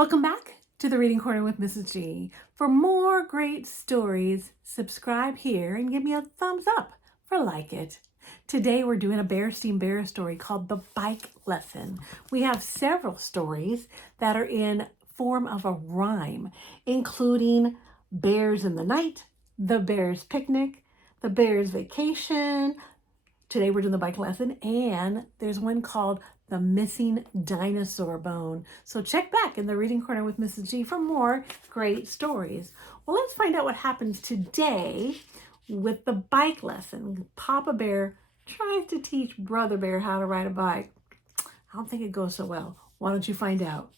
Welcome back to the Reading Corner with Mrs. G. For more great stories, subscribe here and give me a thumbs up for like it. Today we're doing a Berenstain Bears story called The Bike Lesson. We have several stories that are in form of a rhyme, including Bears in the Night, The Bears Picnic, The Bears Vacation. Today we're doing the bike lesson, and there's one called The Missing Dinosaur Bone. So check back in the Reading Corner with Mrs. G for more great stories. Well, let's find out what happens today with the bike lesson. Papa Bear tries to teach Brother Bear how to ride a bike. I don't think it goes so well. Why don't you find out?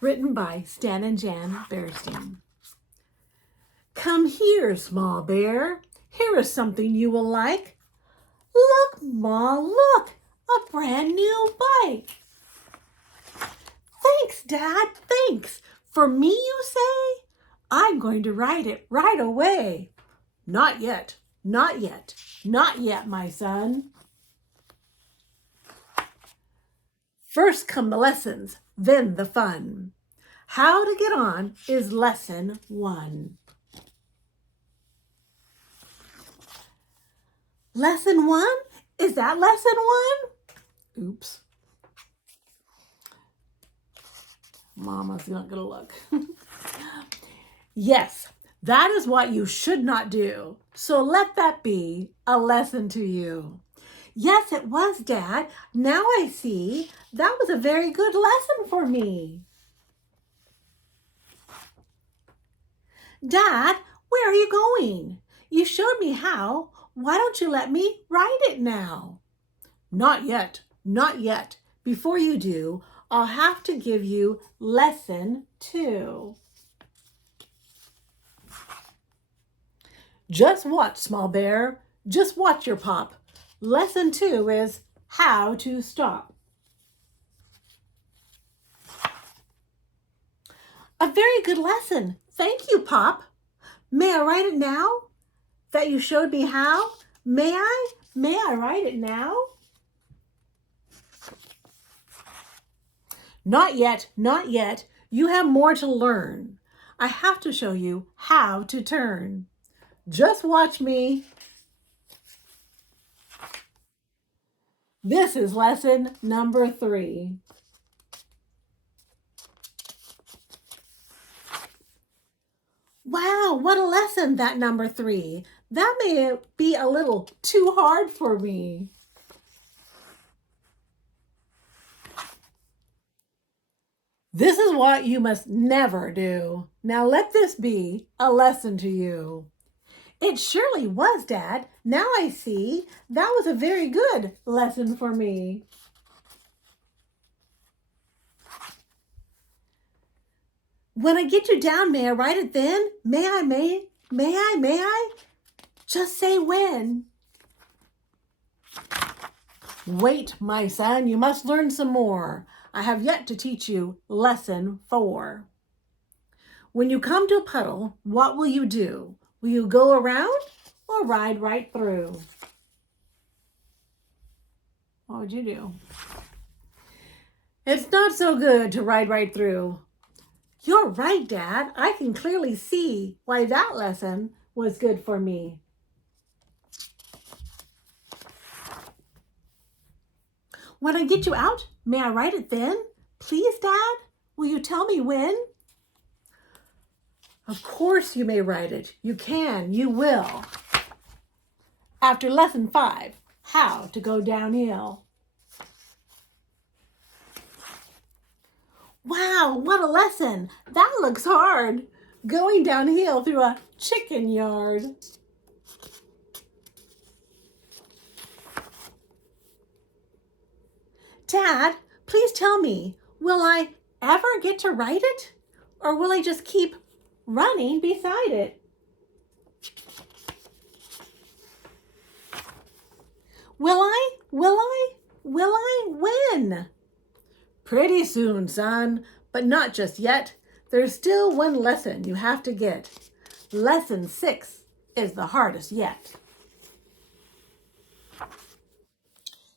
Written by Stan and Jan Berenstain. Come here, small bear. Here is something you will like. Look, Ma, look, a brand new bike. Thanks, Dad, thanks. For me, you say? I'm going to ride it right away. Not yet, not yet, not yet, my son. First come the lessons, then the fun. How to get on is lesson 1. Lesson 1? Is that lesson 1? Oops. Mama's not gonna look. Yes, that is what you should not do. So let that be a lesson to you. Yes, it was, Dad. Now I see. That was a very good lesson for me. Dad, where are you going? You showed me how. Why don't you let me ride it now? Not yet, not yet. Before you do, I'll have to give you lesson 2. Just watch, small bear. Just watch your pop. Lesson 2 is how to stop. A very good lesson. Thank you, Pop. May I write it now? That you showed me how? May I write it now? Not yet, not yet. You have more to learn. I have to show you how to turn. Just watch me. This is lesson number 3. Wow, what a lesson, that number 3. That may be a little too hard for me. This is what you must never do. Now let this be a lesson to you. It surely was, Dad. Now I see. That was a very good lesson for me. When I get you down, may I write it then? May I? Just say when. Wait, my son, you must learn some more. I have yet to teach you lesson 4. When you come to a puddle, what will you do? Will you go around or ride right through? What would you do? It's not so good to ride right through. You're right, Dad. I can clearly see why that lesson was good for me. When I get you out, may I write it then? Please, Dad, will you tell me when? Of course you may write it. You can, you will. After lesson 5, how to go downhill. Wow, what a lesson. That looks hard. Going downhill through a chicken yard. Dad, please tell me, will I ever get to ride it? Or will I just keep running beside it? Will I? When? Pretty soon, son, but not just yet. There's still one lesson you have to get. Lesson 6 is the hardest yet.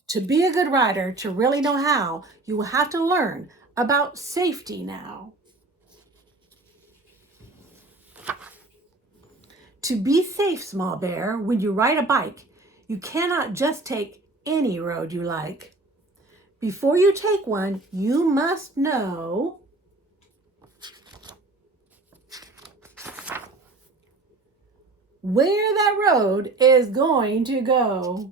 To be a good rider, to really know how, you will have to learn about safety now. To be safe, small bear, when you ride a bike, you cannot just take any road you like. Before you take one, you must know where that road is going to go.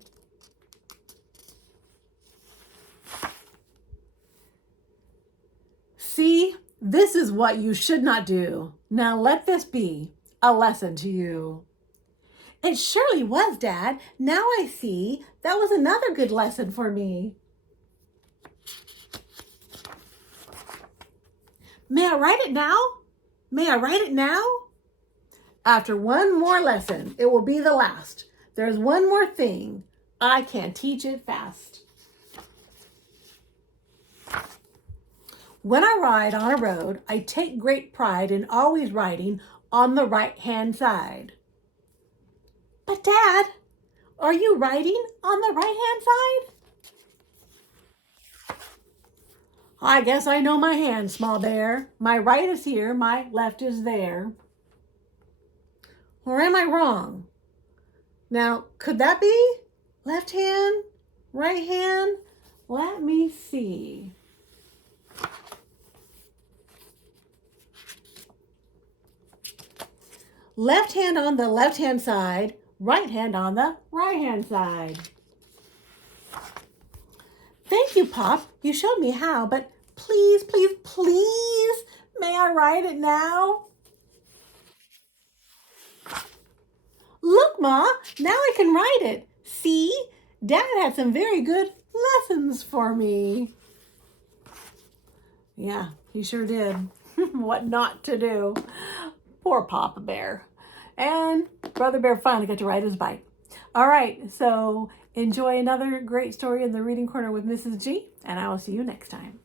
See, this is what you should not do. Now let this be a lesson to you. It surely was, Dad. Now I see that was another good lesson for me. May I write it now? May I write it now? After one more lesson, it will be the last. There's one more thing. I can teach it fast. When I ride on a road, I take great pride in always riding on the right-hand side. But Dad, are you riding on the right-hand side? I guess I know my hand, small bear. My right is here, my left is there. Or am I wrong? Now, could that be left hand, right hand? Let me see. Left hand on the left-hand side, right hand on the right-hand side. Thank you, Pop. You showed me how, but please, please, please, may I write it now? Look, Ma, now I can write it. See, Dad had some very good lessons for me. Yeah, he sure did. What not to do. Poor Papa Bear. And Brother Bear finally got to ride his bike. All right, so enjoy another great story in the Reading Corner with Mrs. G, and I will see you next time.